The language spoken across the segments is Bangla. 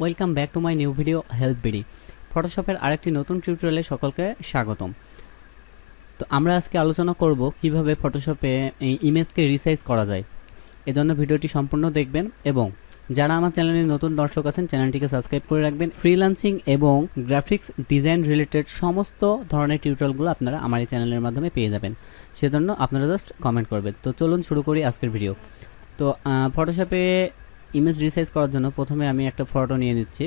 Welcome back to my new video help BD. ফটোশপের আরেকটি নতুন টিউটোরিয়ালে সকলকে স্বাগতম। তো আমরা আজকে আলোচনা করব কিভাবে ফটোশপে এই ইমেজকে রিসাইজ করা যায়। এজন্য ভিডিওটি সম্পূর্ণ দেখবেন এবং যারা আমার চ্যানেলে নতুন দর্শক আছেন চ্যানেলটিকে সাবস্ক্রাইব করে রাখবেন। ফ্রিল্যান্সিং এবং গ্রাফিক্স ডিজাইন রিলেটেড সমস্ত ধরনের টিউটোরিয়ালগুলো আপনারা আমার এই চ্যানেলের মাধ্যমে পেয়ে যাবেন, সেজন্য আপনারা জাস্ট কমেন্ট করবেন। তো চলুন শুরু করি আজকের ভিডিও। তো ফটোশপে ইমেজ রিসাইজ করার জন্য প্রথমে আমি একটা ফটো নিয়ে নিচ্ছি।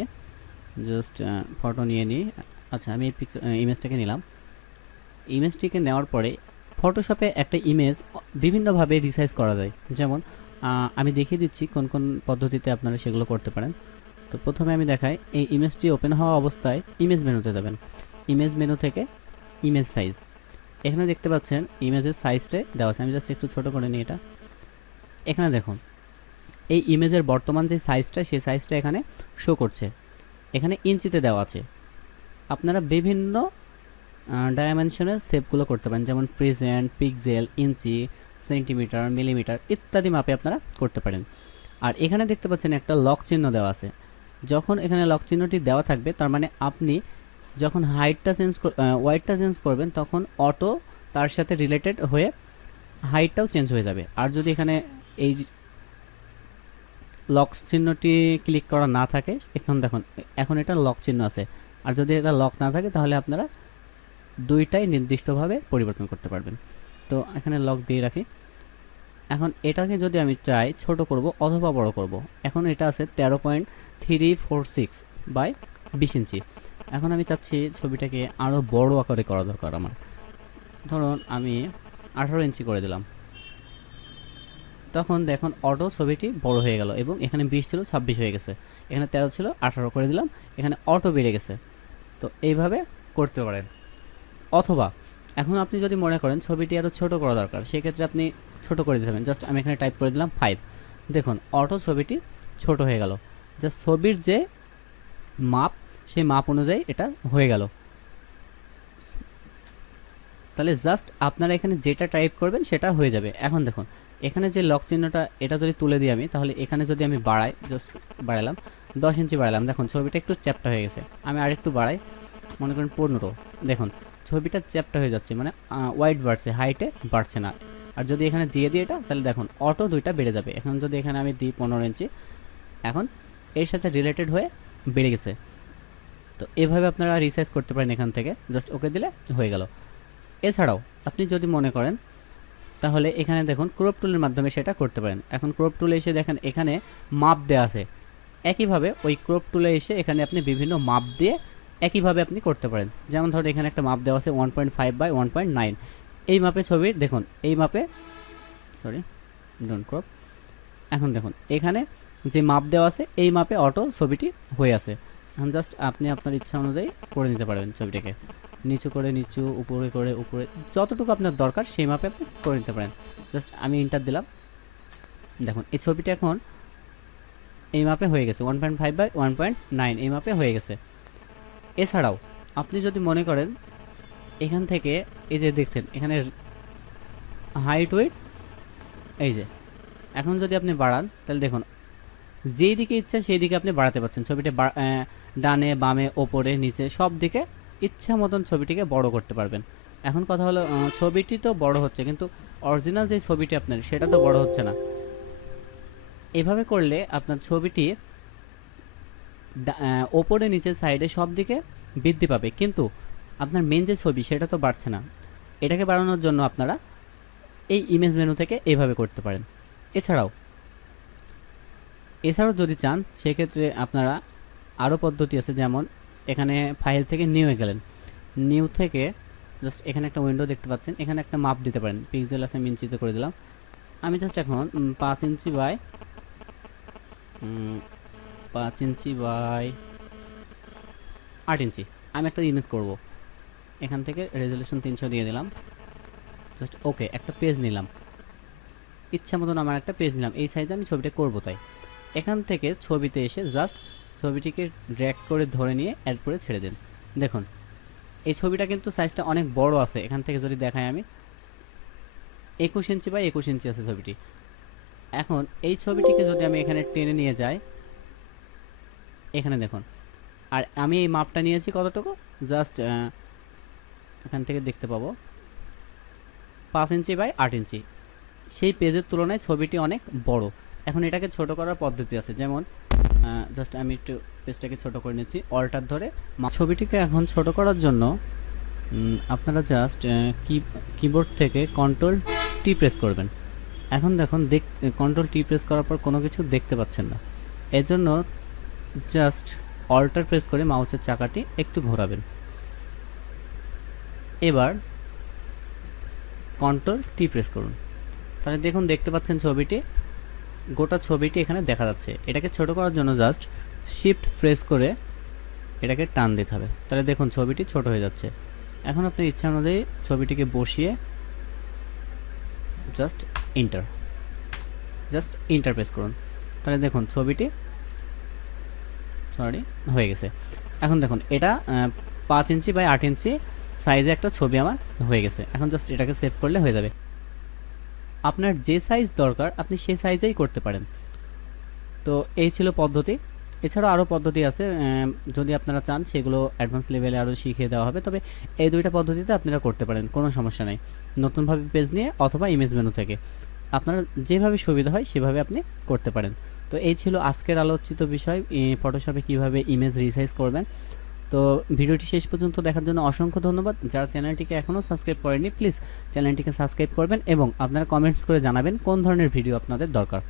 জাস্ট ফটো নিয়ে নিই। আচ্ছা, আমি এই ইমেজটাকে নিলাম। ইমেজটিকে নেওয়ার পরে ফটোশপে একটা ইমেজ বিভিন্নভাবে রিসাইজ করা যায়। যেমন আমি দেখিয়ে দিচ্ছি কোন কোন পদ্ধতিতে আপনারা সেগুলো করতে পারেন। তো প্রথমে আমি দেখাই, এই ইমেজটি ওপেন হওয়া অবস্থায় ইমেজ মেনুতে যাবেন। ইমেজ মেনু থেকে ইমেজ সাইজ, এখানে দেখতে পাচ্ছেন ইমেজের সাইজটা দেওয়া আছে। আমি জাস্ট একটু ছোটো করে নিই এটা। এখানে দেখুন এই ইমেজের বর্তমান যে সাইজটা, সেই সাইজটা এখানে শো করছে। এখানে ইঞ্চিতে দেওয়া আছে। আপনারা বিভিন্ন ডাইমেনশনের শেপগুলো করতে পারেন, যেমন প্রেজেন্ট, পিক্সেল, ইঞ্চি, সেন্টিমিটার, মিলিমিটার ইত্যাদি মাপে আপনারা করতে পারেন। আর এখানে দেখতে পাচ্ছেন একটা লক চিহ্ন দেওয়া আছে। যখন এখানে লক চিহ্নটি দেওয়া থাকবে, তার মানে আপনি যখন ওয়াইডটা চেঞ্জ করবেন তখন অটো তার সাথে রিলেটেড হয়ে হাইটটাও চেঞ্জ হয়ে যাবে। আর যদি এখানে এই লক চিহ্নটি ক্লিক করা না থাকে, এখন দেখুন এখন এটা লক চিহ্ন আছে। আর যদি এটা লক না থাকে তাহলে আপনারা দুইটাই নির্দিষ্টভাবে পরিবর্তন করতে পারবেন। তো এখানে লক দিয়ে রাখি। এখন এটাকে যদি আমি চাই ছোট করব অথবা বড় করব, এখন এটা আছে 13.346 বাই 20 ইঞ্চি। এখন আমি চাচ্ছি ছবিটাকে আরও বড় আকারে করা দরকার আমার। ধরুন আমি 18 ইঞ্চি করে দিলাম। তখন দেখুন অটো ছবিটি বড় হয়ে গেল এবং এখানে 20 ছিল 26 হয়ে গেছে, এখানে 13 ছিল 18 করে দিলাম, এখানে অটো বেড়ে গেছে। তো এইভাবে করতে পারেন। অথবা এখন আপনি যদি মনে করেন ছবিটি আরও ছোট করা দরকার, সেক্ষেত্রে আপনি ছোট করে দিতে পারেন। জাস্ট আমি এখানে টাইপ করে দিলাম 5। দেখুন অটো ছবিটি ছোট হয়ে গেল। জাস্ট ছবির যে মাপ, সেই মাপ অনুযায়ী এটা হয়ে গেল। তাহলে জাস্ট আপনারা এখানে যেটা টাইপ করবেন সেটা হয়ে যাবে। এখন দেখুন এখানে যে লক চিহ্নটা, এটা যদি তুলে দিই আমি, তাহলে এখানে যদি আমি বাড়াই, জাস্ট বাড়ালাম 10 ইঞ্চি বাড়ালাম, দেখুন ছবিটা একটু চ্যাপ্টা হয়ে গেছে। আমি আরেকটু বাড়াই, মনে করেন 15, দেখুন ছবিটা চ্যাপ্টা হয়ে যাচ্ছে, মানে ওয়াইড বাড়ছে, হাইটে বাড়ছে না। আর যদি এখানে দিয়ে দিই এটা, তাহলে দেখুন অটো দুইটা বেড়ে যাবে। এখন যদি এখানে আমি দিই 15 ইঞ্চি, এখন এর সাথে রিলেটেড হয়ে বেড়ে গেছে। তো এভাবে আপনারা রিসাইজ করতে পারেন। এখান থেকে জাস্ট ওকে দিলে হয়ে গেল। এছাড়াও আপনি যদি মনে করেন, তাহলে এখানে দেখুন ক্রপ টুলের মাধ্যমে সেটা করতে পারেন। এখন ক্রপ টুলে এসে দেখেন এখানে মাপ দেওয়া আছে। একইভাবে ওই ক্রপ টুলে এসে এখানে আপনি বিভিন্ন মাপ দিয়ে একইভাবে আপনি করতে পারেন। যেমন ধরুন এখানে একটা মাপ দেওয়া আছে 1.5 বাই 1.9। এই মাপে ছবির দেখুন, এই মাপে সরি ডোন্ট ক্রপ। এখন দেখুন এখানে যে মাপ দেওয়া আছে এই মাপে অটো ছবিটি হয়ে আছে। এখন জাস্ট আপনি আপনার ইচ্ছা অনুযায়ী করে নিতে পারবেন। ছবিটাকে নিচু করে নিচু, উপরে করে উপরে, যতটুকু আপনার দরকার সেই মাপে আপনি করে নিতে পারেন। জাস্ট আমি ইন্টার দিলাম। দেখুন এই ছবিটা এখন এই মাপে হয়ে গেছে, 1.5 বাই 1.9 এই মাপে হয়ে গেছে। এছাড়াও আপনি যদি মনে করেন এখান থেকে, এই যে দেখছেন এখানে হাইট ওয়েট, এই যে এখন যদি আপনি বাড়ান, তাহলে দেখুন যেই দিকে ইচ্ছা সেই দিকে আপনি বাড়াতে পারছেন। ছবিটা ডানে বামে ওপরে নিচে সব দিকে ইচ্ছা মতন ছবিটিকে বড় করতে পারবেন। এখন কথা হলো, ছবিটি তো বড় হচ্ছে কিন্তু অরিজিনাল যে ছবিটি আপনার সেটা তো বড় হচ্ছে না। এভাবে করলে আপনার ছবিটি ওপরে নিচে সাইডে সব দিকে বৃদ্ধি পাবে, কিন্তু আপনার মেন যে ছবি সেটা তো বাড়ছে না। এটাকে বাড়ানোর জন্য আপনারা এই ইমেজ মেনু থেকে এইভাবে করতে পারেন। এছাড়াও যদি চান সেক্ষেত্রে আপনারা আরও পদ্ধতি আছে। যেমন এখানে ফাইল থেকে নিউ এ গেলেন, নিউ থেকে জাস্ট এখানে একটা উইন্ডো দেখতে পাচ্ছেন, এখানে একটা মাপ দিতে পারেন। পিক্সেল আছে, আমি ইঞ্চিতে করে দিলাম। আমি জাস্ট এখন 5 ইঞ্চি বাই 8 ইঞ্চি আমি একটা ইমেজ করব। এখান থেকে রেজলিউশন 300 দিয়ে দিলাম। জাস্ট ওকে, একটা পেজ নিলাম, ইচ্ছা মতন আমার একটা পেজ নিলাম, এই সাইজে আমি ছবিটা করবো। তাই এখান থেকে ছবিতে এসে জাস্ট ছবিটিকে ড্র্যাগ করে ধরে নিয়ে অ্যাড করে ছেড়ে দিন। দেখুন এই ছবিটা কিন্তু সাইজটা অনেক বড় আছে। এখান থেকে যদি দেখাই আমি, 21 ইঞ্চি বাই 21 ইঞ্চি আছে ছবিটি। এখন এই ছবিটিকে যদি আমি এখানে টেনে নিয়ে যাই, এখানে দেখুন। আর আমি এই মাপটা নিয়েছি কতটুকু, জাস্ট এখান থেকে দেখতে পাবো 5 ইঞ্চি বাই 8 ইঞ্চি। সেই পেজের তুলনায় ছবিটি অনেক বড়। এখন এটাকে ছোট করার পদ্ধতি আছে, যেমন জাস্ট আমি একটু পেজটাকে ছোট করে নিচ্ছি অল্টার ধরে। ছবিটিকে এখন ছোট করার জন্য আপনারা জাস্ট কিবোর্ড থেকে কন্ট্রোল টি প্রেস করবেন। এখন দেখুন কন্ট্রোল টি প্রেস করার পর কোনো কিছু দেখতে পাচ্ছেন না, এর জন্য জাস্ট অল্টার প্রেস করে মাউসের চাকাটি একটু ঘোরাবেন। এবার কন্ট্রোল টি প্রেস করুন, তাহলে দেখুন দেখতে পাচ্ছেন ছবিটি, গোটা ছবিটি এখানে দেখা যাচ্ছে। এটাকে ছোট করার জন্য জাস্ট শিফট প্রেস করে এটাকে টান দিতে হবে, তাহলে দেখুন ছবিটি ছোট হয়ে যাচ্ছে। এখন আপনার ইচ্ছা অনুযায়ী ছবিটিকে বসিয়ে জাস্ট ইন্টার প্রেস করুন, তাহলে দেখুন ছবিটি হয়ে গেছে। এখন দেখুন এটা 5 ইঞ্চি বাই 8 ইঞ্চি সাইজে একটা ছবি আমার হয়ে গেছে। এখন জাস্ট এটাকে সেভ করলে হয়ে যাবে। আপনার যে সাইজ দরকার আপনি সেই সাইজেই করতে পারেন। তো এই ছিল পদ্ধতি। এছাড়াও আরও পদ্ধতি আছে, যদি আপনারা চান সেগুলো অ্যাডভান্স লেভেলে আরও শিখিয়ে দেওয়া হবে। তবে এই দুইটা পদ্ধতিতে আপনারা করতে পারেন, কোনো সমস্যা নেই। নতুনভাবে পেজ নিয়ে অথবা ইমেজ মেনু থেকে আপনার যেভাবে সুবিধা হয় সেভাবে আপনি করতে পারেন। তো এই ছিল আজকের আলোচিত বিষয়, ফটোশপে কিভাবে ইমেজ রিসাইজ করবেন। তো ভিডিওটি শেষ পর্যন্ত দেখার জন্য অসংখ্য ধন্যবাদ। যারা চ্যানেলটিকে এখনও সাবস্ক্রাইব করেনি প্লিজ চ্যানেলটিকে সাবস্ক্রাইব করবেন এবং আপনারা কমেন্টস করে জানাবেন কোন ধরনের ভিডিও আপনাদের দরকার।